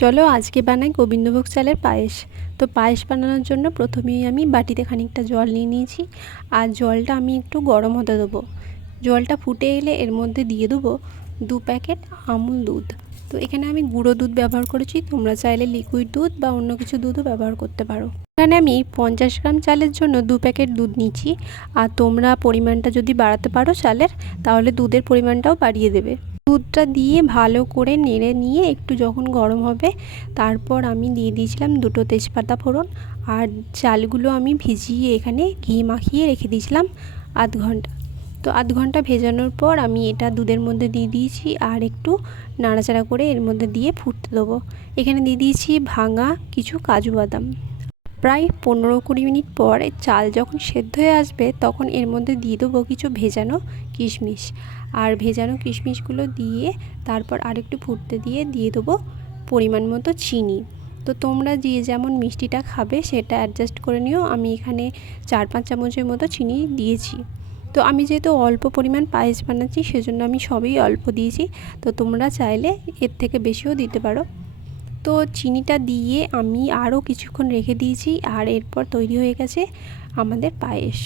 চলো আজকে বানাই গোবিন্দভোগ চালের পায়েস। তো পায়েস বানানোর জন্য প্রথমেই আমি বাটিতে খানিকটা জল নিয়ে নিয়েছি, আর জলটা আমি একটু গরম হতে দেবো। জলটা ফুটে এলে এর মধ্যে দিয়ে দেবো 2 প্যাকেট আমুল দুধ। তো এখানে আমি গুঁড়ো দুধ ব্যবহার করেছি, তোমরা চাইলে লিকুইড দুধ বা অন্য কিছু দুধও ব্যবহার করতে পারো। এখানে আমি 50 গ্রাম চালের জন্য 2 প্যাকেট দুধ নিচ্ছি, আর তোমরা পরিমাণটা যদি বাড়াতে পারো চালের, তাহলে দুধের পরিমাণটাও বাড়িয়ে দেবে। দুধটা দিয়ে ভালো করে নেড়ে নিয়ে একটু যখন গরম হবে, তারপর আমি দিয়ে দিয়েছিলাম 2টো তেজপাতা ফোড়ন, আর চালগুলো আমি ভিজিয়ে এখানে ঘি মাখিয়ে রেখে দিয়েছিলাম আধ ঘন্টা। তো আধ ঘন্টা ভেজানোর পর আমি এটা দুধের মধ্যে দিয়ে দিয়েছি, আর একটু নাড়াচাড়া করে এর মধ্যে দিয়ে ফুটতে দেবো। এখানে দিয়ে দিয়েছি ভাঙা কিছু কাজু বাদাম। প্রায় 15-20 মিনিট পর চাল যখন সেদ্ধ হয়ে আসবে, তখন এর মধ্যে দিয়ে দেবো কিছু ভেজানো কিশমিশ, আর ভেজানো কিশমিশগুলো দিয়ে তারপর আরেকটু ফুটতে দিয়ে দেবো পরিমাণ মতো চিনি। তো তোমরা যে যেমন মিষ্টিটা খাবে সেটা অ্যাডজাস্ট করে নিও। আমি এখানে 4-5 চামচের মতো চিনি দিয়েছি। তো আমি যেহেতু অল্প পরিমাণ পায়েস বানাচ্ছি, সেজন্য আমি সবই অল্প দিয়েছি। তো তোমরা চাইলে এর থেকে বেশিও দিতে পারো। তো চিনিটা দিয়ে আমি আরও কিছুক্ষণ রেখে দিয়েছি, আর এরপর তৈরি হয়ে গেছে আমাদের পায়েস।